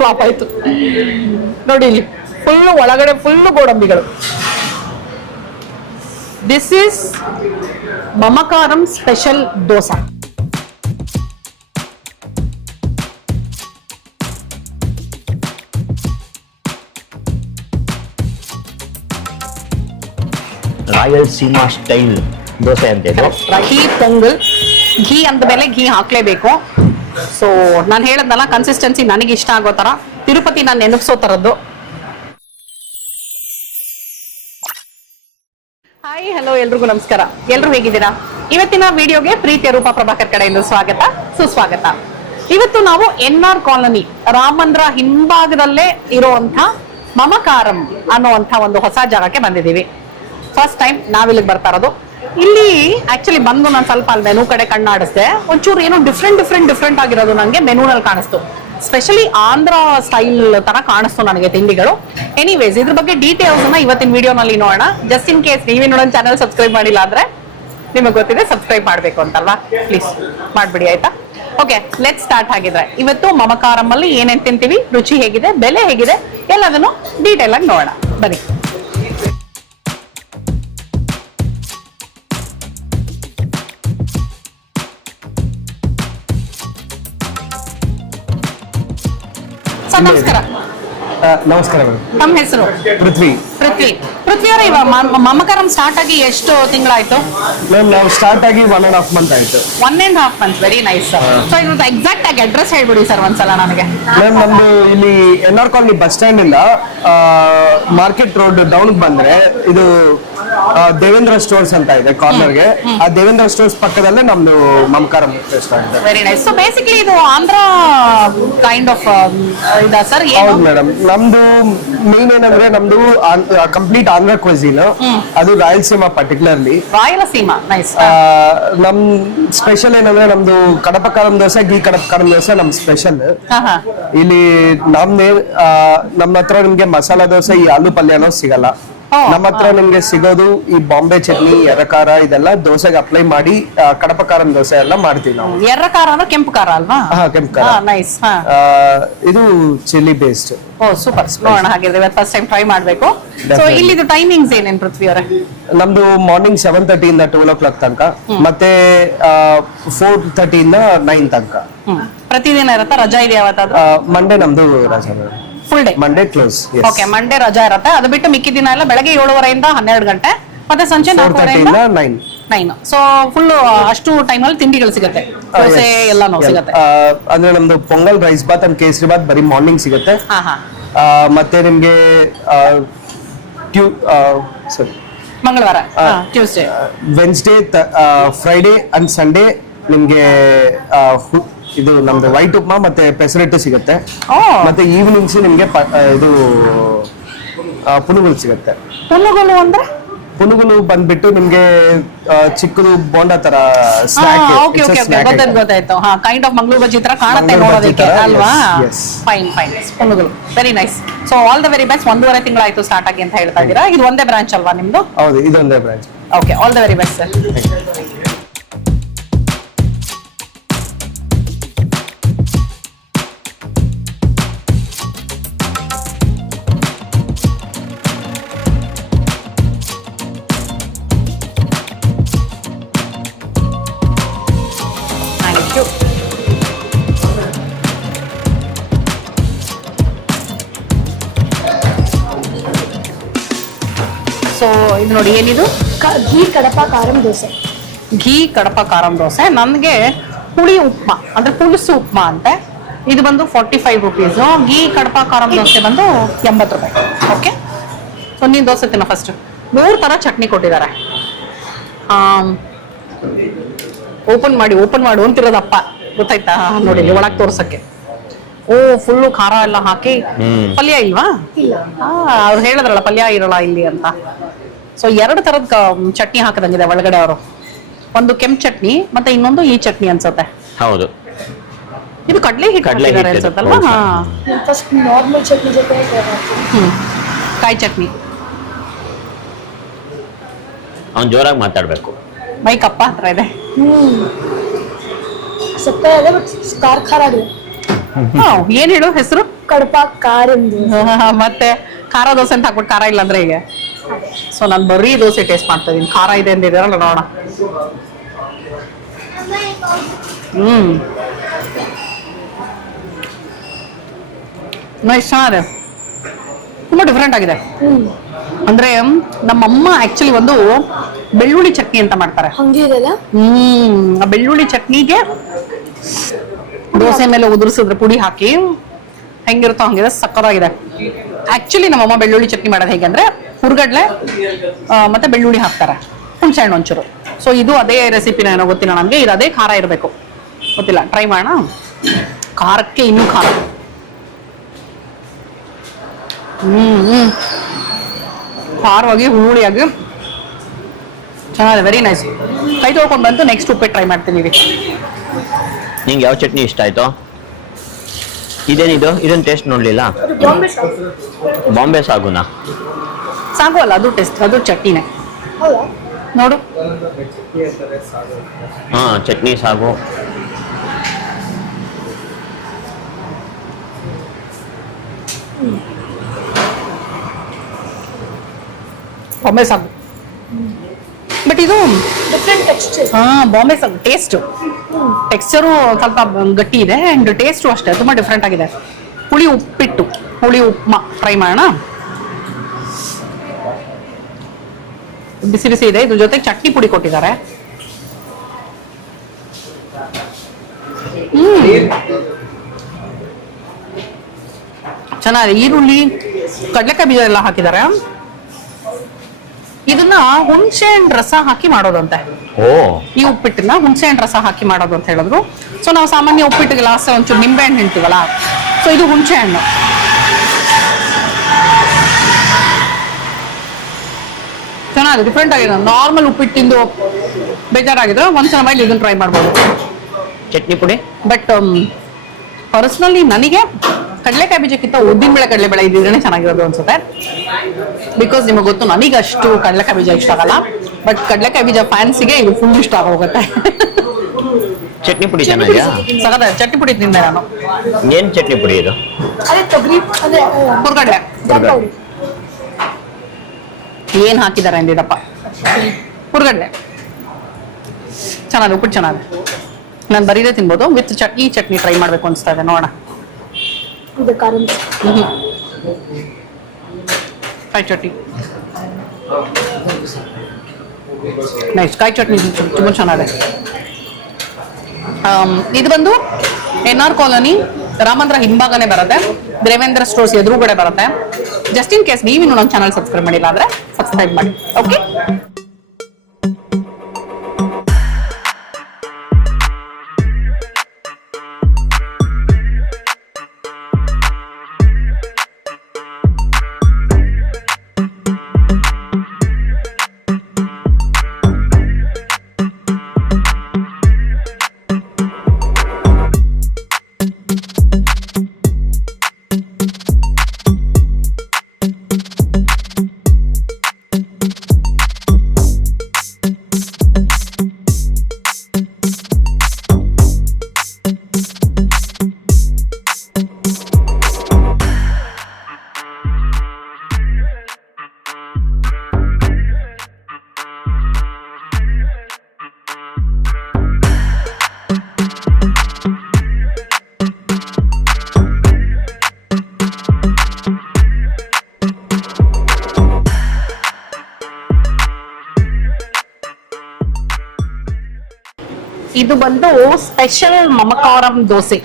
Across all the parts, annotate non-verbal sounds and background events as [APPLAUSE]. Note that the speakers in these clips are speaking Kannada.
ಫ್ಲಾಪ್ ಆಯ್ತು. ನೋಡಿ ಇಲ್ಲಿ ಫುಲ್ ಒಳಗಡೆ full ಗೋಡಂಬಿಗಳು. This is Mamakaram special dosa. Rayalaseema style dosa ಅಂತ ಘೀ ಪೊಂಗಲ್. ಘೀ ಅಂದ ಮೇಲೆ ಘೀ ಹಾಕ್ಲೇಬೇಕು. ಸೊ ನಾನು ಹೇಳದ್ನಲ್ಲ ಕನ್ಸಿಸ್ಟೆನ್ಸಿ ನನಗೆ ಇಷ್ಟ ಆಗೋ ತರ ತಿರುಪತಿ ನಾನು ನೆನಪಿಸೋ ತರದ್ದು ಹಾಯ್ ಹಲೋ ಎಲ್ರಿಗೂ ನಮಸ್ಕಾರ. ಎಲ್ರು ಹೇಗಿದ್ದೀರಾ? ಇವತ್ತಿನ ವಿಡಿಯೋಗೆ ಪ್ರೀತಿಯ ರೂಪ ಪ್ರಭಾಕರ್ ಕಡೆಯಿಂದ ಸ್ವಾಗತ, ಸುಸ್ವಾಗತ. ಇವತ್ತು ನಾವು ಎನ್ ಆರ್ ಕಾಲೋನಿ, ರಾಮಂದ್ರ ಹಿಂಭಾಗದಲ್ಲೇ ಇರುವಂತ ಮಮಕಾರಂ ಅನ್ನುವಂತ ಒಂದು ಹೊಸ ಜಾಗಕ್ಕೆ ಬಂದಿದ್ದೀವಿ. ಫಸ್ಟ್ ಟೈಮ್ ನಾವಿಲ್ಲಿಗೆ ಬರ್ತಾ ಇರೋದು. ಇಲ್ಲಿ ಆಕ್ಚುಲಿ ಬಂದು ನಾನು ಸ್ವಲ್ಪ ಅಲ್ಲಿ ಮೆನು ಕಡೆ ಕಣ್ಣಾಡಿಸ್ದೆ. ಒಂಚೂರು ಏನೋ ಡಿಫ್ರೆಂಟ್ ಡಿಫ್ರೆಂಟ್ ಡಿಫ್ರೆಂಟ್ ಆಗಿರೋದು ನನಗೆ ಮೆನುನಲ್ಲಿ ಕಾಣಿಸ್ತು. ಸ್ಪೆಷಲಿ ಆಂಧ್ರ ಸ್ಟೈಲ್ ತರ ಕಾಣಿಸ್ತು ನನಗೆ ತಿಂಡಿಗಳು. ಎನಿವೇಸ್ ಇದ್ರ ಬಗ್ಗೆ ಡೀಟೇಲ್ಸ್ ಅನ್ನ ಇವತ್ತಿನ ವಿಡಿಯೋನಲ್ಲಿ ನೋಡೋಣ. ಜಸ್ಟ್ ಇನ್ ಕೇಸ್ ನೀವೇ ನೋಡೋಣ ಚಾನಲ್ ಸಬ್ಸ್ಕ್ರೈಬ್ ಮಾಡಿಲ್ಲ ಅಂದ್ರೆ ನಿಮಗೆ ಗೊತ್ತಿದೆ ಸಬ್ಸ್ಕ್ರೈಬ್ ಮಾಡಬೇಕು ಅಂತಲ್ವಾ? ಪ್ಲೀಸ್ ಮಾಡ್ಬಿಡಿ, ಆಯ್ತಾ? ಓಕೆ ಲೆಟ್ ಸ್ಟಾರ್ಟ್ ಆಗಿದ್ರೆ ಇವತ್ತು ಮಮಕಾರಂ ಅಲ್ಲಿ ಏನೇನ್ ತಿಂತೀವಿ? ರುಚಿ ಹೇಗಿದೆ? ಬೆಲೆ ಹೇಗಿದೆ? ಎಲ್ಲದನ್ನು ಡೀಟೇಲ್ ಆಗಿ ನೋಡೋಣ. ಬನ್ನಿ. ಸರ್ ನಮಸ್ಕಾರ. ನಮಸ್ಕಾರ ಮೇಡಮ್. ತಮ್ಮ ಹೆಸರು? ಪೃಥ್ವಿ. ಪೃಥ್ವಿ. ಪೃಥ್ವಿ ಅವರ ಇವಾಗ ಮಮಕಾರಂ ಸ್ಟಾರ್ಟ್ ಆಗಿ ಎಷ್ಟು ತಿಂಗಳಾಯ್ತು? ಮ್ಯಾಮ್ ನಾವು ಸ್ಟಾರ್ಟ್ ಆಗಿ ಒನ್ ಅಂಡ್ ಹಾಫ್ ಮಂತ್ ಆಯ್ತು. One and half month very nice sir so ಇವ್ರದ್ದು ಎಕ್ಸಾಕ್ಟ್ ಆಗಿ ಅಡ್ರೆಸ್ ಹೇಳ್ಬಿಡಿ ಸರ್ ಒಂದ್ಸಲ ನನಗೆ. ಮ್ಯಾಮ್ ನಮ್ದು ಇಲ್ಲಿ N R colony bus stand ಇಂದ ಮಾರ್ಕೆಟ್ ರೋಡ್ ಡೌನ್ ಬಂದ್ರೆ ಇದು ದೇವೇಂದ್ರ ಸ್ಟೋರ್ಸ್ ಅಂತ ಇದೆ ಕಾರ್ನರ್ಗೆ ಆ ದೇವೇಂದ್ರ ಸ್ಟೋರ್ಸ್ ಪಕ್ಕದಲ್ಲೇ ನಮ್ದು Mamakara restaurant very nice so basically ಇದು ಆಂಧ್ರ ಕೈಂಡ್ ಆಫ್ ಇದಾ ಸರ್ ಏನು? ಹೌದು ಮೇಡಮ್ ನಮ್ದು ಮೇನ್ ಏನಂದ್ರೆ ನಮ್ದು ಕಂಪ್ಲೀಟ್ ಆಂಧ್ರ ಕ್ವಜಿನ್ ಅದು ರಾಯಲಸೀಮಾ ಪರ್ಟಿಕ್ಯುಲರ್ಲಿ ರಾಯಲಸೀಮಾ. ನೈಸ್ ನಮ್ ಸ್ಪೆಷಲ್ ಏನಂದ್ರೆ ನಮ್ದು ಕಡಪ ಕಾರಂ ದೋಸೆ ಗೀ ಕಡಪ ಕಾರಂ ದೋಸೆ ನಮ್ ಸ್ಪೆಷಲ್ ಇಲ್ಲಿ ನಮ್ದೇ ನಮ್ಮ ಹತ್ರ ನಿಮ್ಗೆ ಮಸಾಲಾ ದೋಸೆ ಈ ಆಲೂ ಪಲ್ಯನೋ ಸಿಗಲ್ಲ. ನಮ್ಮ ಹತ್ರ ನಿಮ್ಗೆ ಸಿಗೋದು ಈ ಬಾಂಬೆ ಚಟ್ನಿ ಎರ್ರಕಾರ ಇದೆಲ್ಲ ದೋಸೆಗೆ ಅಪ್ಲೈ ಮಾಡಿ ಕಡಪ ದೋಸೆ ಎಲ್ಲ ಮಾಡ್ತೀವಿ ನಾವು. ಎರ್ರ ಖಾರ ಅಂದ್ರೆ ಕೆಂಪು ಖಾರ ಅಲ್ವಾ? ಹಾ ಕೆಂಪು ಖಾರ. ನೈಸ್ ಇದು ಚಿಲ್ಲಿ ಬೇಸ್ಡ್ ಓ ಸೂಪರ್ ನೋಡೋಣ ಹಾಗಿದ್ರೆ ಇವತ್ತು ಫಸ್ಟ್ ಟೈಮ್ ಟ್ರೈ ಮಾಡಬೇಕು. ಸೊ. ಇಲ್ಲಿದು ಟೈಮಿಂಗ್ಸ್ ಏನೇನ್ ಪೃಥ್ವಿ ಅವರೇ? ನಮ್ದು ಮಾರ್ನಿಂಗ್ ಸೆವೆನ್ ತರ್ಟಿಯಿಂದ ಟ್ವೆಲ್ ಓ ಕ್ಲಾಕ್ ತನಕ ಮತ್ತೆ ಫೋರ್ ಇಂದ ನೈನ್ ತನಕ. ಪ್ರತಿದಿನ ಇರುತ್ತಾ ರಜಾ ಇದೆ ಯಾವತ್ತಾದ್ರೂ ಮಂಡೇ ನಮ್ದು ರಜಾ full day Monday close okay Monday ರಜಾ ಇರುತ್ತೆ. ಅದು ಬಿಟ್ಟು ಮಿಕ್ಕಿ ದಿನ ಎಲ್ಲ ಬೆಳಗ್ಗೆ ಏಳುವರೆಯಿಂದ ಹನ್ನೆರಡು ಗಂಟೆ ಮತ್ತೆ ಸಂಜೆ ನಾಲ್ಕೂವರೆಯಿಂದ ನೈನ್ ನೈನ್ ಸೊ ಫುಲ್ ಅಷ್ಟು ಟೈಮ್ ಅಲ್ಲಿ ತಿಂಡಿಗಳು ಸಿಗುತ್ತೆ. ದೋಸೆ ಎಲ್ಲಾನು ಸಿಗುತ್ತೆ. ಅಂದ್ರೆ ನಮ್ದು ಪೊಂಗಲ್ ರೈಸ್ ಬಾತ್ ಅಂಡ್ ಕೇಸರಿ ಬಾತ್ ಬರೀ ಮಾರ್ನಿಂಗ್ ಸಿಗುತ್ತೆ. ಹಾ ಹಾ. ಮತ್ತೆ ನಿಮ್ಗೆ ಟ್ಯೂ ಸಾರಿ ಮಂಗಳವಾರ. Tuesday Wednesday Friday and Sunday ನಿಮ್ಗೆ ಇದು ನಮ್ದು ವೈಟ್ ಉಪ್ಮಾ ಮತ್ತೆ ಪೆಸರಿಟ್ಟು ಸಿಗುತ್ತೆ. ಓ. ಮತ್ತೆ ಈವ್ನಿಂಗ್ಸ್ ನಿಮ್ಗೆ ಪ- ಆ, ಇದು ಆ, ಪುನುಗುಲು ಸಿಗುತ್ತೆ. ಪುನುಗುಲು ಅಂದ್ರೆ? ಪುನುಗುಲು ಬಂದ್ಬಿಟ್ಟು ನಿಮ್ಗೆ ಆ, ಚಿಕ್ಕದು ಬೋಂಡ ತರ ಓಕೆ ಸ್ನಾಕ್ ಓಕೆ ಓಕೆ ಗೊತ್ತಾಯ್ತು ಗೊತ್ತಾಯ್ತು. ಹಾ ಕೈಂಡ್ ಆಫ್ ಮಂಗಳೂರು ಬಜ್ಜಿ ತರ ಕಾಣುತ್ತೆ ಮಂಗಳೂರು ಬಜ್ಜಿ ನೋಡೋದಕ್ಕೆ ತರ, ಅಲ್ವಾ? yes, yes. Fine fine punugulu. Very nice so all the very best ಒಂದೂವರೆ ತಿಂಗಳಾಯ್ತು ಸ್ಟಾರ್ಟ್ ಆಗಿ ಅಂತ ಹೇಳ್ತಾ ಇದ್ದೀರಾ. ಇದು ಒಂದೇ ಬ್ರಾಂಚ್ ಅಲ್ವಾ ನಿಮ್ದು? ಹೌದು ಇದೊಂದೇ branch okay all the very best sir ಇದು ನೋಡಿ ಏನಿದು? ಘೀ ಕಡಪ ಕಾರಂ ದೋಸೆ. ಘೀ ಕಡಪ ಕಾರಂ ದೋಸೆ. ನನಗೆ ಹುಳಿ ಉಪ್ಮಾ ಅಂದ್ರೆ ಪುಲಿಸು ಉಪ್ಮಾ ಅಂತೆ. ಇದು ಬಂದು forty five rupees ghee Kadapa karam dosa ಬಂದು ಎಂಬತ್ತು ರೂಪಾಯಿ. ಓಕೆ ಸೊ ನೀನು ದೋಸೆ ತಿನ್ನೋ ಫಸ್ಟ್ ಮೂರು ಥರ ಚಟ್ನಿ ಕೊಟ್ಟಿದ್ದಾರೆ. ಓಪನ್ ಮಾಡಿ ಓಪನ್ ಮಾಡು ಅಂತಿರೋದಪ್ಪ. ಗೊತ್ತಾಯ್ತಾ? ನೋಡಿ ಒಳಗೆ ತೋರ್ಸಕ್ಕೆ. ಓ ಫುಲ್ಲು ಖಾರ ಎಲ್ಲ ಹಾಕಿ. ಪಲ್ಯ ಇಲ್ವಾ? ಇಲ್ಲ. ಅವ್ರು ಹೇಳಿದ್ರಲ್ಲ ಪಲ್ಯ ಇರಲ್ಲ ಇಲ್ಲಿ ಅಂತ. ಸೊ ಎರಡು ತರದ ಚಟ್ನಿ ಹಾಕದಂಗಿದೆ ಒಳಗಡೆ ಅವರು. ಒಂದು ಕೆಂಪ್ ಚಟ್ನಿ ಮತ್ತೆ ಇನ್ನೊಂದು ಈ ಚಟ್ನಿ ಅನ್ಸುತ್ತೆ. ಹೌದು. ಇದು ಕಡಲೆ ಹಿಟ್ಟು ಕಡ್ಲೆ ಹಾಕಿದ್ದಾರೆ ಹಿಟ್ಟು ಅನ್ಸುತ್ತಲ್ವಾ ಹಾ. ಫಸ್ಟ್ ನಾರ್ಮಲ್ ಚಟ್ನಿ ಜೊತೆ ಹ್ಮ್. ಕಾಯಿ ಚಟ್ನಿ. ಅವ್ನು ಜೋರಾಗಿ ಮಾತಾಡ್ಬೇಕು. ಅಪ್ಪ ಹತ್ರ ಇದೆ. ಹ್ಮ್. ಸತ್ತ ಇದೆ ಬಟ್ ಖಾರ ಖಾರ ಹಾ ಏನ್ ಹೇಳು ಹೆಸರು? ಕಡಪ ಖಾರ ಮತ್ತೆ ಖಾರ ದೋಸೆ ಅಂತ ಹಾಕ್ಬಿಟ್ಟು ಖಾರ ಇಲ್ಲ ಅಂದ್ರೆ ಹೀಗೆ? ಸೊ ನಾನು ಬರೀ ದೋಸೆ ಟೇಸ್ಟ್ ಮಾಡ್ತಾ ಇದ್ದೀನಿ ಖಾರ ಇದೆ ಅಂದಿದ್ದೀರಲ್ಲ ನೋಡೋಣ. ಹ್ಮ್. ನೈಸ್ ಚೆನ್ನಾಗಿದೆ. ತುಂಬಾ ಡಿಫ್ರೆಂಟ್ ಆಗಿದೆ. ಅಂದ್ರೆ ನಮ್ಮಮ್ಮ ಆಕ್ಚುಲಿ ಒಂದು ಬೆಳ್ಳುಳ್ಳಿ ಚಟ್ನಿ ಅಂತ ಮಾಡ್ತಾರೆ. ಹ್ಮ್ ಆ ಬೆಳ್ಳುಳ್ಳಿ ಚಟ್ನಿಗೆ ದೋಸೆ ಮೇಲೆ ಉದುರಿಸಿದ್ರೆ ಪುಡಿ ಹಾಕಿ ಹೆಂಗಿರುತ್ತೋ ಹಂಗಿದೆ ಸಕ್ಕತ್ತಾಗಿದೆ. ಆಕ್ಚುಲಿ ನಮ್ಮಮ್ಮ ಬೆಳ್ಳುಳ್ಳಿ ಚಟ್ನಿ ಮಾಡೋದು ಹೇಗೆ ಅಂದ್ರೆ ಹುರ್ಗಡ್ಲೆ ಮತ್ತೆ ಬೆಳ್ಳುಳ್ಳಿ ಹಾಕ್ತಾರೆ. ಹುಣಸೆ ಹಣ್ಣು ಒಂಚೂರು. ಸೊ ಇದು ಅದೇ ರೆಸಿಪಿನ ಏನೋ ಗೊತ್ತಿಲ್ಲ ನಮಗೆ ಇದು ಅದೇ ಖಾರ ಇರಬೇಕು. ಗೊತ್ತಿಲ್ಲ ಟ್ರೈ ಮಾಡೋಣ. ಖಾರಕ್ಕೆ ಇನ್ನೂ ಖಾರ. ಹ್ಞೂ ಹ್ಮ್. ಖಾರವಾಗಿ ಹುರುಳಿಯಾಗಿ. ಚೆನ್ನಾಗಿದೆ ವೆರಿ ನೈಸ್ ಕೈ ತೊಳ್ಕೊಂಡು ಬಂತು ನೆಕ್ಸ್ಟ್ ಉಪ್ಪಿಟ್ಟು ಟ್ರೈ ಮಾಡ್ತೀನಿ ನಿಮಗೆ ನಿಂಗೆ ಯಾವ ಚಟ್ನಿ ಇಷ್ಟ ಆಯಿತು? ಇದೇನಿದು? ಇದನ್ನ ಟೇಸ್ಟ್ ನೋಡಲಿಲ್ಲ? ಬಾಂಬೆ ಬಾಂಬೆ ಸಾಗುನಾ? ಸಾಕು ಅಲ್ಲ ಅದು ಟೇಸ್ಟ್ ಅದು ಚಟ್ನಿನೇ. ಹೌದಾ? ನೋಡು. ಹಾ ಚಟ್ನಿ ಸಾಗು. ಬಾಂಬೆ ಸಾಗು. ಬಟ್ ಇದು ಡಿಫ್ರೆಂಟ್ ಟೆಕ್ಸ್ಚರ್ ಹಾ ಬಾಂಬೆ ಸಾಗು ಟೇಸ್ಟ್ ಟೆಕ್ಸ್ಚರು ಸ್ವಲ್ಪ ಗಟ್ಟಿ ಇದೆ ಅಂಡ್ ಟೇಸ್ಟು ಅಷ್ಟೇ ತುಂಬಾ ಡಿಫ್ರೆಂಟ್ ಆಗಿದೆ. ಹುಳಿ ಉಪ್ಪಿಟ್ಟು ಹುಳಿ ಉಪ್ಮಾ ಫ್ರೈ ಮಾಡೋಣ. ಬಿಸಿ ಬಿಸಿ ಇದೆ ಇದ್ರ ಜೊತೆಗೆ ಚಟ್ನಿ ಪುಡಿ ಕೊಟ್ಟಿದ್ದಾರೆ. ಚೆನ್ನಾಗಿದೆ. ಈರುಳ್ಳಿ ಕಡಲೆಕಾಯಿ ಬೀಜ ಎಲ್ಲ ಹಾಕಿದ್ದಾರೆ. ಇದನ್ನ ಹುಣಸೆ ಹಣ್ಣು ರಸ ಹಾಕಿ ಮಾಡೋದಂತೆ ಈ ಉಪ್ಪಿಟ್ಟನ್ನ ಹುಣಸೆ ಹಣ್ಣು ರಸ ಹಾಕಿ ಮಾಡೋದು ಅಂತ ಹೇಳಿದ್ರು. ಸೊ ನಾವು ಸಾಮಾನ್ಯ ಉಪ್ಪಿಟ್ಟಿಗೆ ಲಾಸ್ಟ್ ಒಂಚೂರು ನಿಂಬೆ ಹಣ್ಣು ಹೇಳ್ತೀವಲ್ಲ? ಸೊ ಇದು ಹುಣಸೆ ಹಣ್ಣು. ಚೆನ್ನಾಗಿದೆ ಡಿಫ್ರೆಂಟ್ ಆಗಿದೆ. ನಾರ್ಮಲ್ ಉಪ್ಪಿಟ್ಟಿಂದು ಬೇಜಾರಾಗಿದ್ರೆ ಒಂದ್ಸಲ ಮೈಲಿ ಇದನ್ನ ಟ್ರೈ ಮಾಡ್ಬೋದು. ಚಟ್ನಿ ಪುಡಿ? ಬಟ್ ಪರ್ಸ್ನಲಿ ನನಗೆ ಕಡಲೆಕಾಯಿ ಬೀಜಕ್ಕಿಂತ ಉದ್ದಿನ ಬೇಳೆ ಕಡಲೆ ಬೆಳೆ ಇದ್ದಿದ್ರೆ ಚೆನ್ನಾಗಿರೋದು ಅನ್ಸುತ್ತೆ. ಬಿಕಾಸ್ ನಿಮಗೆ ಗೊತ್ತು ನನಗೆ ಅಷ್ಟು ಕಡಲೆಕಾಯಿ ಬೀಜ ಇಷ್ಟ ಆಗಲ್ಲ. ಬಟ್ ಕಡಲೆಕಾಯಿ ಬೀಜ ಫ್ಯಾನ್ಸಿಗೆ ಇದು ಫುಲ್ ಇಷ್ಟ ಆಗೋಗುತ್ತೆ. ಚಟ್ನಿ ಪುಡಿ ಚೆನ್ನಾಗಿದೆ ಸಗದ ಚಟ್ನಿ ಪುಡಿ ತಿಂದೆ ನಾನು. ಏನ್ ಚಟ್ನಿ ಪುಡಿ ಇದು? ಅದೇ ತೊಗರಿ ಅದೇ ಹುರ್ಗಡ್ಲೆ ಏನ್ ಹಾಕಿದ್ದಾರೆ ಅಂದಿದಪ್ಪ? ಹುರ್ಗಡ್ಲೆ. ಚೆನ್ನಾಗಿದೆ ಉಪ್ಪಿಟ್ಟು ಚೆನ್ನಾಗಿದೆ ನಾನು ಬರೀದೇ ತಿನ್ಬೋದು. ವಿತ್ ಚಟ್ನಿ ಚಟ್ನಿ ಟ್ರೈ ಮಾಡ್ಬೇಕು ಅನ್ಸ್ತಾ ಇದೆ ನೋಡೋಣ. ಇದು ಕಾರಂ. ದೋಸೆ ಕಾಯಿ ಚಟ್ನಿ. ನೈಸ್ ಕಾಯಿ ಚಟ್ನಿ ತುಂಬ ಚೆನ್ನಾಗಿದೆ. ಆಮ್, ಇದು ಬಂದು ಎನ್ ಆರ್ ಕಾಲೋನಿ ರಾಮಂದ್ರ ಹಿಂಭಾಗನೆ ಬರುತ್ತೆ. ದೇವೇಂದ್ರ ಸ್ಟೋರ್ಸ್ ಎದುರುಗಡೆ ಬರುತ್ತೆ. ಜಸ್ಟ್ ಇನ್ ಕೇಸ್ ನೀವಿನ್ನು ನಮ್ಮ ಚಾನಲ್ ಸಬ್ಸ್ಕ್ರೈಬ್ ಮಾಡಿಲ್ಲ ಅಂದ್ರೆ ಸಬ್ಸ್ಕ್ರೈಬ್ ಮಾಡಿ ಓಕೆ ಸ್ಪೆಷಲ್ ಮಮಕಾರಂ ದೋಸೆ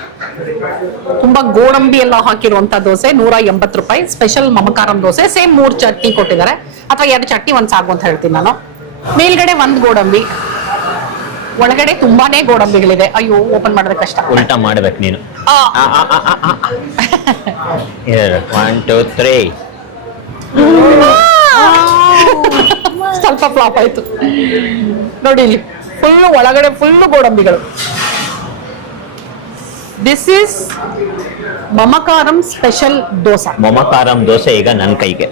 ತುಂಬಾ ಗೋಡಂಬಿ ಎಲ್ಲ ಹಾಕಿರುವಂತ ದೋಸೆ ನೂರ ಎಂಬತ್ತು ರೂಪಾಯಿ. ಸ್ಪೆಷಲ್ ಮಮಕಾರಂ ದೋಸೆ ಸೇಮ್ ಮೂರ್ ಚಟ್ನಿ ಕೊಟ್ಟಿದ್ದಾರೆ. ಅಥವಾ ಎರಡು ಚಟ್ನಿ ಒಂದ್ ಸಾಕು ಅಂತ ಹೇಳ್ತೀನಿ ನಾನು. ಮೇಲ್ಗಡೆ ಒಂದ್ ಗೋಡಂಬಿ. ಒಳಗಡೆ ತುಂಬಾನೇ ಗೋಡಂಬಿಗಳಿದೆ. ಅಯ್ಯೋ ಓಪನ್ ಮಾಡಿದ್ರೆ ಕಷ್ಟ. ಉಲ್ಟಾ ಮಾಡ್ಬೇಕು ನೀನು. ಒನ್ ಟೂ ತ್ರೀ ಸ್ವಲ್ಪ ಫ್ಲಾಪ್ ಆಯ್ತು. ನೋಡಿ ಇಲ್ಲಿ ಫುಲ್ ಒಳಗಡೆ full ಗೋಡಂಬಿಗಳು. This is Mamakaram special dosa Mamakaram dosa ಈಗ ನನ್ನ ಕೈಗೆ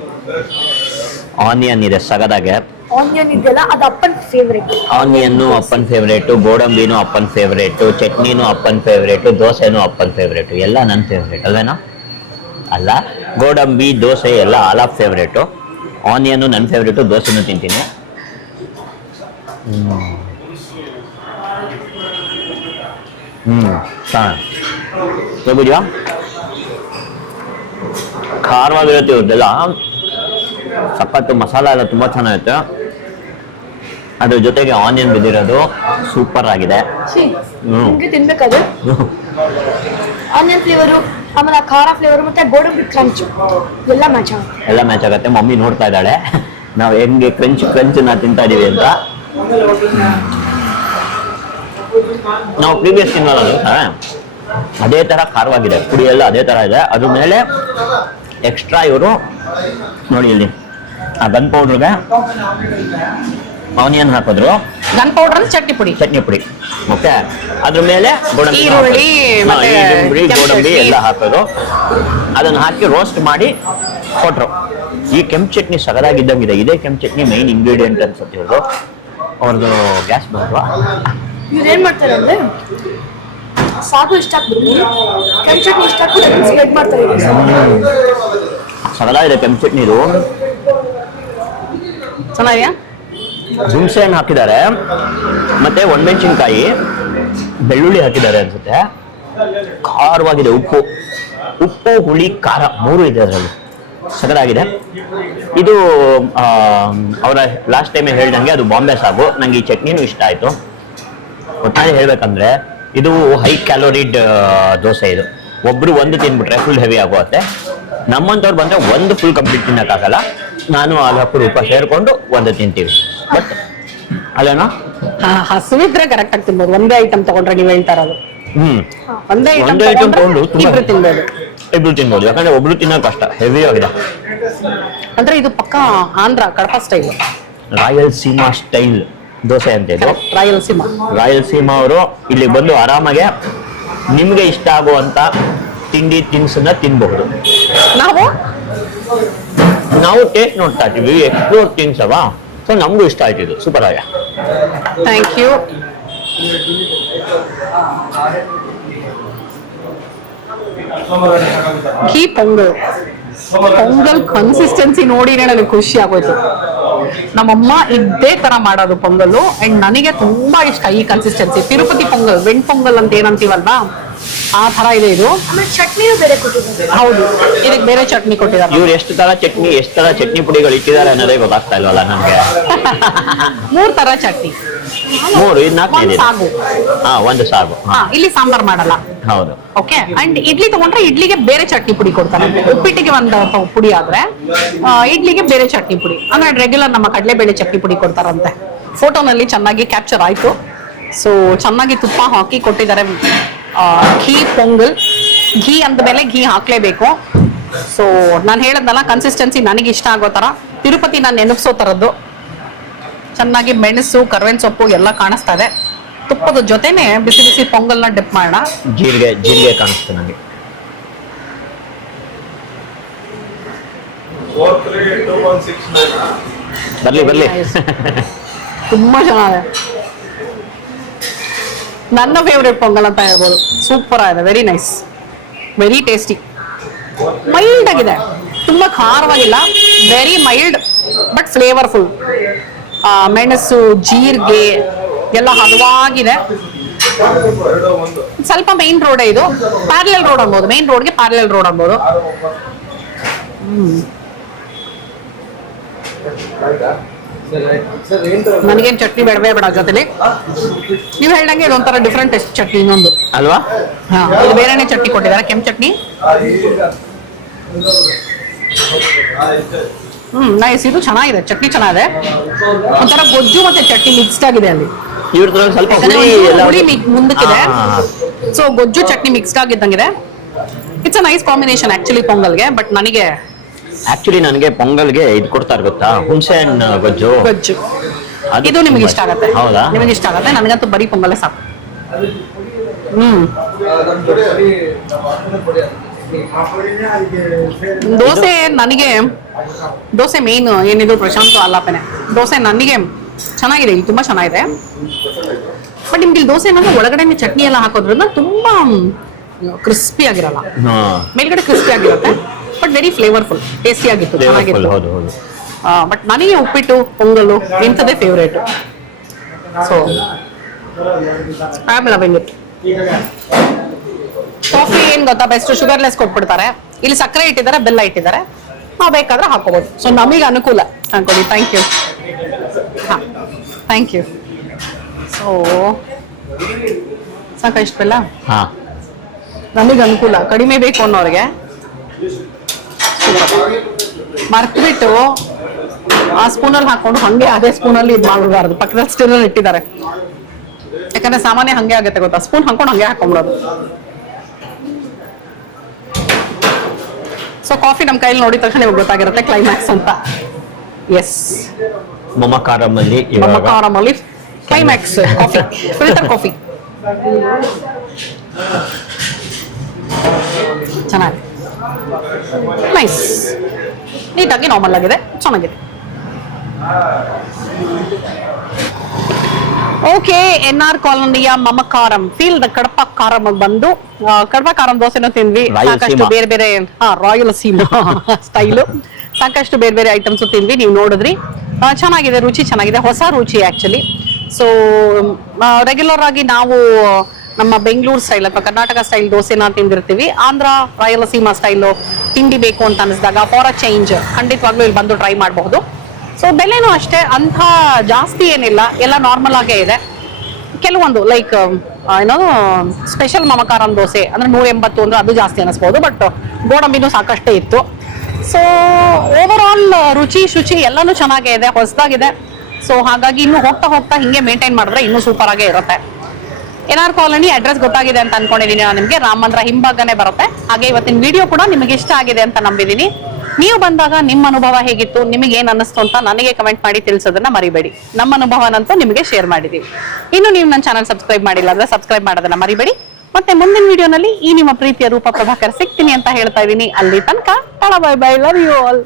ಆನಿಯನ್ ಇದೆ ಸಗದಾಗೆ ಆನಿಯನ್ ಇದೆಯಲ್ಲ ಅದು ಅಪ್ಪನ್ ಫೇವ್ರೇಟ್ ಆನಿಯನ್ನು ಅಪ್ಪನ್ ಫೇವ್ರೇಟು ಗೋಡಂಬಿನೂ ಅಪ್ಪನ್ ಫೇವ್ರೇಟು ಚಟ್ನಿನೂ ಅಪ್ಪನ್ ಫೇವ್ರೇಟು ದೋಸೆನೂ ಅಪ್ಪನ್ ಫೇವ್ರೇಟು ಎಲ್ಲ ನನ್ನ ಫೇವ್ರೇಟ್ ಅಲ್ವೇನಾ ಅಲ್ಲ ಗೋಡಂಬಿ ದೋಸೆ ಎಲ್ಲ ಆಲ್ ಆಫ್ ಫೇವ್ರೇಟು ಆನಿಯನ್ನು ನನ್ನ ಫೇವ್ರೇಟು ದೋಸೆನೂ ತಿಂತೀನಿ. ಹ್ಮ್. ಹ್ಮ್ ಚೆನ್ನಾಗಿ ಖಾರವಾಗಿರುತ್ತೆ ಇವ್ರದ್ದೆಲ್ಲ. ಸಖತ್ತು ಮಸಾಲ ಎಲ್ಲ ತುಂಬ ಚೆನ್ನಾಗಿರುತ್ತೆ. ಅದ್ರ ಜೊತೆಗೆ ಆನಿಯನ್ ಬಿದ್ದಿರೋದು ಸೂಪರ್ ಆಗಿದೆ. ತಿನ್ಬೇಕಾದ್ರೆ ಆನಿಯನ್ ಫ್ಲೇವರು ಆಮೇಲೆ ಖಾರ ಫ್ಲೇವರ್ ಮತ್ತೆ ಗೋಡಂಬಿ ಕ್ರಂಚ್ ಎಲ್ಲ ಮ್ಯಾಚ್ ಆಗುತ್ತೆ. ಎಲ್ಲ ಮ್ಯಾಚ್ ಆಗುತ್ತೆ. ಮಮ್ಮಿ ನೋಡ್ತಾ ಇದ್ದಾಳೆ. ನಾವು ಹೆಂಗೆ ಕ್ರಂಚ್ ಕ್ರಂಚ್ ನಾ ತಿಂತಾ ಇದೀವಿ ಅಂತ. ನಾವು ಪ್ರೀವಿಯಸ್ ತಿನ್ನೋದು ಅದೇ ತರ ಖಾರವಾಗಿದೆ. ಪುಡಿ ಎಲ್ಲ ಅದೇ ತರ ಇದೆ. ಅದ್ರ ಮೇಲೆ ಎಕ್ಸ್ಟ್ರಾ ಇವರು ನೋಡಿ ಇಲ್ಲಿ. ಆ ಗನ್ ಪೌಡ್ರಿಗೆ ಆನಿಯನ್ ಹಾಕಿದ್ರು. ಗನ್ ಪೌಡರ್ ಅಂದ್ರೆ ಚಟ್ನಿ ಪುಡಿ. ಚಟ್ನಿ ಪುಡಿ. ಓಕೆ ಅದ್ರ ಮೇಲೆ ಗೋಡಂಬಿ ಈರುಳ್ಳಿ, ಗೋಡಂಬಿ. ಎಲ್ಲ ಹಾಕೋದು. ಅದನ್ನ ಹಾಕಿ ರೋಸ್ಟ್ ಮಾಡಿ ಕೊಟ್ರು. ಈ ಕೆಂಪು ಚಟ್ನಿ ಸಗದಾಗಿದ್ದಂಗಿದೆ. ಇದೇ ಕೆಂಪು ಚಟ್ನಿ ಮೈನ್ ಇಂಗ್ರೀಡಿಯೆಂಟ್ ಅನ್ಸುತ್ತೆ ಅವ್ರದ್ದು ಗ್ಯಾಸ್ ಬಂದ್ವಾ ಇವ್ರು ಏನ್ ಮಾಡ್ತಾರೆ ಅಂದ್ರೆ ಸಾಗು ಇಷ್ಟ ಹಾಕ್ಬಿಟ್ಟು ಕೆಂಪು ಚಟ್ನಿ ಇಷ್ಟ ಆಗ್ಬಿಟ್ಟು ಸ್ಪ್ರೆಡ್ ಮಾಡ್ತಾರೆ ಇದೆ ಕೆಂಪು ಚಟ್ನಿ ಇದು. ಚೆನ್ನಾಗಿದೆಯಾ? ಹುಣಸೆ ಹಣ್ಣು ಹಾಕಿದ್ದಾರೆ. ಮತ್ತೆ ಒಣಮೆಣಸಿನ್ಕಾಯಿ ಬೆಳ್ಳುಳ್ಳಿ ಹಾಕಿದ್ದಾರೆ ಅನ್ಸುತ್ತೆ. ಖಾರವಾಗಿದೆ ಉಪ್ಪು. ಉಪ್ಪು ಹುಳಿ ಖಾರ ಮೂರು ಇದೆ ಅದರಲ್ಲಿ. ಸಗದಾಗಿದೆ ಇದು ಅವರ ಲಾಸ್ಟ್ ಟೈಮ್ ಹೇಳ್ದಂಗೆ ಅದು ಬಾಂಬೆ ಸಾಗು. ನಂಗೆ ಈ ಚಟ್ನಿನೂ ಇಷ್ಟ ಆಯಿತು. ಒಟ್ಟಾರೆ ಹೇಳ್ಬೇಕಂದ್ರೆ ಇದು ಹೈ ಕ್ಯಾಲೋರಿಡ್ ದೋಸೆ ಇದು. ಒಬ್ರು ಒಂದು ತಿನ್ಬಿಟ್ರೆ ಫುಲ್ ಹೆವಿ ಆಗುತ್ತೆ ನಮ್ಮಂತವ್ರು ಬಂದ್ರೆ ಒಂದು ಫುಲ್ ಕಂಪ್ಲೀಟ್ ತಿನ್ನಕ್ಕಾಗಲ್ಲ. ನಾನು ಆಗ ಉಪ ಸೇರ್ಕೊಂಡು ಒಂದು ತಿಂತೀವಿ. ಬಟ್ ಅಲ್ಲೇನೋ? ಹಸುವಿದ್ರೆ ಕರೆಕ್ಟ್ ಆಗಿ ತಿನ್ಬೋದು. ಒಂದೇ ಐಟಮ್ ತಗೊಂಡ್ರೆ ನೀವು ಹೇಳ್ತಾ ಇರೋದು. ಹ್ಮ್. ಒಂದೇ ಐಟಮ್ ತಗೊಂಡು ಇಬ್ರು ತಿನ್ಬೋದು. ಇಬ್ರು ತಿನ್ಬೋದು. ಯಾಕಂದ್ರೆ ಒಬ್ರು ತಿನ್ನೋದು ಕಷ್ಟ. ಹೆವಿ ಆಗಿದೆ. ಅಂದ್ರೆ ಇದು ಪಕ್ಕ Andhra Kadapa style Rayalaseema style dosa ಅಂತ ಇದು ರಾಯಲಸೀಮಾ ರಾಯಲಸೀಮಾ ಅವರು ಇಲ್ಲಿ ಬಂದು ಆರಾಮಾಗೆ ನಿಮ್ಗೆ ಇಷ್ಟ ಆಗುವಂತ ತಿಂಡಿ ತಿನಿಸನ್ನ ತಿನ್ಬಹುದು. ನಾವು? ನಾವು ಟೇಸ್ಟ್ ನೋಡ್ತಾ ಇದ್ದೀವಿ. ಎಕ್ಸ್ಪ್ಲೋರ್ ತಿನ್ಸ್ ಅವಾ ಸೊ ನಮಗೂ ಇಷ್ಟ ಆಯ್ತು ಇದು. ಸೂಪರ್ ಆಯ? ಥ್ಯಾಂಕ್ ಯು ಈ ಪೊಂಗಲ್ ಪೊಂಗಲ್ ಕನ್ಸಿಸ್ಟೆನ್ಸಿ ನೋಡಿ ನನಗೆ ಖುಷಿ ಆಗೋಯ್ತು. ನಮ್ಮಮ್ಮ ಇದೇ ತರ ಮಾಡೋದು ಪೊಂಗಲ್ಲು ಅಂಡ್ ನನಗೆ ತುಂಬಾ ಇಷ್ಟ ಈ ಕನ್ಸಿಸ್ಟೆನ್ಸಿ ತಿರುಪತಿ ಪೊಂಗಲ್ ವೆಣ್ ಪೊಂಗಲ್ ಅಂತ ಏನಂತೀವಲ್ವಾ ಆ ತರ ಇದೆ ಇದು. ಚಟ್ನಿಯೂ ಚಟ್ನಿನೂ ಬೇರೆ ಕೊಟ್ಟಿದ್ದಾರೆ. ಹೌದು. ಇದಕ್ಕೆ ಬೇರೆ ಚಟ್ನಿ ಕೊಟ್ಟಿದ್ದಾರೆ. ಇವ್ರು ಎಷ್ಟು ತರ ಚಟ್ನಿ ಎಷ್ಟು ತರ ಚಟ್ನಿ ಪುಡಿಗಳು ಇಟ್ಟಿದ್ದಾರೆ ಅನ್ನೋದೇ ಗೊತ್ತಾಗ್ತಾ ಇಲ್ವಲ್ಲ ನಮ್ಗೆ? ಮೂರ್ ತರ ಚಟ್ನಿ. ಮೂರು ಇದು ಸಾಗು. ಹಾ ಒಂದು ಸಾಗು. ಹಾ. ಹಾ ಇಲ್ಲಿ ಸಾಂಬಾರ್ ಮಾಡಲ್ಲ. ಹೌದು. ಓಕೆ ಅಂಡ್ ಇಡ್ಲಿ ತಗೊಂಡ್ರೆ ಇಡ್ಲಿಗೆ ಬೇರೆ ಚಟ್ನಿ ಪುಡಿ ಕೊಡ್ತಾರೆ. ಉಪ್ಪಿಟ್ಟಿಗೆ ಒಂದು ಪ- ಪುಡಿ ಆದ್ರೆ ಆ, ಇಡ್ಲಿಗೆ ಬೇರೆ ಚಟ್ನಿ ಪುಡಿ. ಅಂದ್ರೆ ರೆಗ್ಯುಲರ್ ನಮ್ಮ ಕಡಲೆಬೇಳೆ ಚಟ್ನಿ ಪುಡಿ ಕೊಡ್ತಾರಂತೆ. ಫೋಟೋನಲ್ಲಿ ಚೆನ್ನಾಗಿ ಕ್ಯಾಪ್ಚರ್ ಆಯ್ತು. ಸೊ ಚೆನ್ನಾಗಿ ತುಪ್ಪ ಹಾಕಿ ಕೊಟ್ಟಿದ್ದಾರೆ. ಆ, ಘೀ ಪೊಂಗಲ್. ಘೀ ಅಂದ ಮೇಲೆ ಘೀ ಹಾಕ್ಲೇಬೇಕು. ಸೊ ನಾನು ಹೇಳದ್ನಲ್ಲ ಕನ್ಸಿಸ್ಟೆನ್ಸಿ ನನಗೆ ಇಷ್ಟ ಆಗೋ ತರ. ತಿರುಪತಿ ನಾನು ನೆನಪಿಸೋ ತರದ್ದು. ಚೆನ್ನಾಗಿ ಮೆಣಸು ಕರ್ವೇನ್ ಸೊಪ್ಪು ಎಲ್ಲ ಕಾಣಿಸ್ತಾ ಇದೆ. ತುಪ್ಪದ ಜೊತೆನೆ ಬಿಸಿ ಬಿಸಿ ಪೊಂಗಲ್ನ ಡಿಪ್ ಮಾಡೋಣ. ಜೀರಿಗೆ ಜೀರಿಗೆ ಕಾಣಿಸ್ತು ನನಗೆ ಬರ್ಲಿ ಬರ್ಲಿ. ತುಂಬಾ ಚೆನ್ನಾಗಿದೆ. ನನ್ನ ಫೇವ್ರೆಟ್ ಪೊಂಗಲ್ ಅಂತ ಹೇಳ್ಬೋದು. ಸೂಪರ್ ಆಗಿದೆ very nice very tasty mild ಆಗಿದೆ. ತುಂಬಾ ಖಾರವಾಗಿಲ್ಲ. ವೆರಿ ಮೈಲ್ಡ್ ಬಟ್ ಫ್ಲೇವರ್ಫುಲ್ ಮೆಣಸು ಜೀರಿಗೆ ಎಲ್ಲ ಹದವಾಗಿದೆ ಸ್ವಲ್ಪ ಮೈನ್ ರೋಡ್ ಇದು. ಪ್ಯಾರಲಲ್ ರೋಡ್ ಅನ್ಬೋದು. ಮೈನ್ ರೋಡ್ಗೆ ಪ್ಯಾರಲಲ್ ರೋಡ್ ಅನ್ಬೋದು. ನನಗೇನ್ ಚಟ್ನಿ ಬೇಡವೇ ಬೇಡ ಜೊತೆಲಿ. ನೀವು ಹೇಳ್ದಂಗೆ ಇದೊಂಥರ ಡಿಫ್ರೆಂಟ್ ಟೆಸ್ಟ್ ಚಟ್ನಿ ಇನ್ನೊಂದು. ಅಲ್ವಾ? ಹಾ ಇದು ಬೇರೆನೆ ಚಟ್ನಿ ಕೊಟ್ಟಿದ್ದಾರೆ. ಕೆಂಪು ಚಟ್ನಿ. ಹ್ಮ್ ನೈಸ್ ಇದು ಚೆನ್ನಾಗಿದೆ. ಚಟ್ನಿ ಚೆನ್ನಾಗಿದೆ. ಒಂಥರ ಗೊಜ್ಜು ಮತ್ತೆ ಚಟ್ನಿ ಮಿಕ್ಸ್ಡ್ ಆಗಿದೆ ಅಲ್ಲಿ. ಇವ್ರದ್ರಲ್ಲಿ ಸ್ವಲ್ಪ ಹುಳಿ ಎಲ್ಲ ಹುಳಿ ಮಿ- ಮುಂದಕ್ಕಿದೆ. ಸೊ ಗೊಜ್ಜು chutney mixed ಆಗಿದ್ದಂಗಿದೆ. It's a nice combination actually ಪೊಂಗಲ್ಗೆ but ನನಗೆ ಆಕ್ಚುಲಿ ನನಗೆ ಪೊಂಗಲ್ಗೆ ಇದು ಕೊಡ್ತಾರೆ ಗೊತ್ತಾ? ಹುಣಸೆ ಹಣ್ಣು ಗೊಜ್ಜು. ಗೊಜ್ಜು. ಅದು ಇದು ನಿಮಗೆ ತುಂಬಾ ಇಷ್ಟ ಆಗತ್ತೆ. ಹೌದಾ? ನಿಮಗೆ ಇಷ್ಟ ಆಗುತ್ತೆ. ನನಗಂತೂ ಬರೀ ಪೊಂಗಲೇ ಸಾಕು. ಹ್ಮ್. ದೋಸೆ ನನಗೆ ದೋಸೆ ಮೇನ್ ಏನಿದು ಪ್ರಶಾಂತ್ ಅಲ್ಲಾಪನೆ. ದೋಸೆ ನನಗೆ ಚೆನ್ನಾಗಿದೆ ಇಲ್ಲಿ ತುಂಬಾ ಚೆನ್ನಾಗಿದೆ. ಬಟ್ ನಿಮ್ಗೆ ಇಲ್ಲಿ ದೋಸೆ ಏನಂದ್ರೆ ಒಳಗಡೆ ಚಟ್ನಿ ಎಲ್ಲ ಹಾಕೋದ್ರಿಂದ ತುಂಬಾ ಕ್ರಿಸ್ಪಿ ಆಗಿರಲ್ಲ. ಮೇಲ್ಗಡೆ ಕ್ರಿಸ್ಪಿ ಆಗಿರುತ್ತೆ ಬಟ್ ವೆರಿ ಫ್ಲೇವರ್ಫುಲ್ ಟೇಸ್ಟಿ ಆಗಿತ್ತು ಚೆನ್ನಾಗಿತ್ತು. ಬಟ್ ನನಗೆ ಉಪ್ಪಿಟ್ಟು ಪೊಂಗಲ್ಲು ಇಂಥದ್ದೇ favourite so I am loving it coffee ಏನ್ ಗೊತ್ತಾ? ಬೆಸ್ಟ್ ಶುಗರ್ಲೆಸ್ ಕೊಟ್ಬಿಡ್ತಾರೆ. ಇಲ್ಲಿ ಸಕ್ಕರೆ ಇಟ್ಟಿದ್ದಾರೆ ಬೆಲ್ಲ ಇಟ್ಟಿದ್ದಾರೆ. ನಾವು ಬೇಕಾದ್ರೆ ಹಾಕೋಬಹುದು ಸೊ ನಮಗೆ ಅನುಕೂಲ. ಅನ್ಕೊಳ್ಳಿ ಥ್ಯಾಂಕ್ ಯು ಹಾ ಥ್ಯಾಂಕ್ ಯು ಸೊ ಸಾಕ ಇಷ್ಟು ಬೆಲ್ಲ? ಹಾ. ನಮಗೆ ಅನುಕೂಲ. ಕಡಿಮೆ ಬೇಕು ಅನ್ನೋರಿಗೆ. ಮರ್ತ್ಬಿಟ್ಟು ಆ ಸ್ಪೂನಲ್ಲಿ ಹಾಕೊಂಡು ಹಂಗೆ ಅದೇ ಸ್ಪೂನಲ್ಲಿ ಇದು ಮಾಡಬಾರ್ದು. ಪಕ್ಕದಲ್ಲಿ ಸ್ಟಿಲ್ ಇಟ್ಟಿದ್ದಾರೆ. ಯಾಕಂದ್ರೆ ಸಾಮಾನ್ಯ ಹಂಗೆ ಆಗುತ್ತೆ ಗೊತ್ತಾ? ಸ್ಪೂನ್ ಹಾಕೊಂಡು ಹಂಗೆ ಹಾಕೊಂಡ್ಬಿಡೋದು ಸೊ ಕಾಫಿ ನಮ್ಮ ಕೈಯಲ್ಲಿ ನೋಡಿದ ತಕ್ಷಣ ನಿಮಗೆ ಗೊತ್ತಾಗಿರುತ್ತೆ ಕ್ಲೈಮ್ಯಾಕ್ಸ್ ಅಂತ. ಎಸ್ ಮಮಕಾರಮಲ್ಲಿ ಮೊಮಕಾರಮಲ್ಲಿ ಕ್ಲೈಮ್ಯಾಕ್ಸ್ ಕಾಫಿ ಫಿಲ್ಟರ್ ಕಾಫಿ ಚೆನ್ನಾಗಿ ನೈಸ್ ನೀಟಾಗಿ ನಾರ್ಮಲ್ ಆಗಿದೆ. ಚೆನ್ನಾಗಿದೆ. ಓಕೆ ಎನ್ ಆರ್ ಕಾಲೋನಿಯ ಮಮಕಾರಂ ಫೀಲ್ ದ ಕಡಪ ಕಾರಂ ಬಂದು ಕಡಪ ಕಾರಂ ದೋಸೆನೂ ತಿಂದ್ವಿ. ಸಾಕಷ್ಟು ಬೇರೆ ಬೇರೆ ರಾಯಲ್ ಸೀಮಾ [LAUGHS] ಸ್ಟೈಲು. ಸಾಕಷ್ಟು ಬೇರೆ ಬೇರೆ ಐಟಮ್ಸ್ ತಿಂದ್ವಿ ನೀವು ನೋಡಿದ್ರಿ. ಚೆನ್ನಾಗಿದೆ ರುಚಿ ಚೆನ್ನಾಗಿದೆ ಹೊಸ ರುಚಿ ಆಕ್ಚುಲಿ ಸೊ ರೆಗ್ಯುಲರ್ ಆಗಿ ನಾವು ನಮ್ಮ ಬೆಂಗಳೂರು ಸ್ಟೈಲ್ ಅಥವಾ ಕರ್ನಾಟಕ ಸ್ಟೈಲ್ ದೋಸೆನ ತಿಂದಿರ್ತೀವಿ. ಆಂಧ್ರ ರಾಯಲಸೀಮಾ ಸ್ಟೈಲು ತಿಂಡಿ ಬೇಕು ಅಂತ ಅನಿಸಿದಾಗ ಫಾರ್ ಅ ಚೇಂಜ್ ಖಂಡಿತವಾಗ್ಲೂ ಇಲ್ಲಿ ಬಂದು ಟ್ರೈ ಮಾಡಬಹುದು ಸೊ ಬೆಲೆನೂ ಅಷ್ಟೇ, ಅಂಥ ಜಾಸ್ತಿ ಏನಿಲ್ಲ, ಎಲ್ಲ ನಾರ್ಮಲ್ ಆಗೇ ಇದೆ. ಕೆಲವೊಂದು ಲೈಕ್ ಏನೋ ಸ್ಪೆಷಲ್ ಮಮಕಾರನ್ ದೋಸೆ, ಅಂದ್ರೆ ನೂರ ಎಂಬತ್ತು ಅಂದ್ರೆ ಅದು ಜಾಸ್ತಿ ಅನಿಸ್ಬೋದು ಬಟ್ ಗೋಡಂಬಿನೂ ಸಾಕಷ್ಟೇ ಇತ್ತು. ಸೊ ಓವರ್ ಆಲ್ ರುಚಿ, ಶುಚಿ ಎಲ್ಲನೂ ಚೆನ್ನಾಗೇ ಇದೆ, ಹೊಸದಾಗಿದೆ. ಸೊ ಹಾಗಾಗಿ ಇನ್ನು ಹೋಗ್ತಾ ಹೋಗ್ತಾ ಹಿಂಗೆ ಮೇಂಟೈನ್ ಮಾಡಿದ್ರೆ ಇನ್ನೂ ಸೂಪರ್ ಆಗೇ ಇರುತ್ತೆ. ಎನ್ ಆರ್ ಕಾಲೋನಿ ಅಡ್ರೆಸ್ ಗೊತ್ತಾಗಿದೆ ಅಂತ ಅನ್ಕೊಂಡಿದೀನಿ ನಾನು ನಿಮಗೆ. ರಾಮ ಮಂದಿರ ಹಿಂಭಾಗನೇ ಬರುತ್ತೆ. ಹಾಗೆ ಇವತ್ತಿನ ವಿಡಿಯೋ ಕೂಡ ನಿಮಗೆ ಇಷ್ಟ ಆಗಿದೆ ಅಂತ ನಂಬಿದೀನಿ. ನೀವು ಬಂದಾಗ ನಿಮ್ಮ ಅನುಭವ ಹೇಗಿತ್ತು? ನಿಮಗೆ ಏನ್ ಅನ್ನಿಸ್ತು ಅಂತ ನನಗೆ ಕಮೆಂಟ್ ಮಾಡಿ ತಿಳಿಸೋದನ್ನ ಮರಿಬೇಡಿ. ನಮ್ಮ ಅನುಭವನಂತೂ ನಿಮಗೆ ಶೇರ್ ಮಾಡಿದೀವಿ. ಇನ್ನು ನೀವು ನನ್ನ ಚಾನಲ್ ಸಬ್ಸ್ಕ್ರೈಬ್ ಮಾಡಿಲ್ಲ ಅಂದ್ರೆ ಸಬ್ಸ್ಕ್ರೈಬ್ ಮಾಡೋದನ್ನ ಮರಿಬೇಡಿ. ಮತ್ತೆ ಮುಂದಿನ ವಿಡಿಯೋನಲ್ಲಿ ಈ ನಿಮ್ಮ ಪ್ರೀತಿಯ ರೂಪ ಪ್ರಭಾಕರ್ ಸಿಗ್ತೀನಿ ಅಂತ ಹೇಳ್ತಾ ಇದ್ದೀನಿ. ಅಲ್ಲಿ ತನಕ bye bye love you all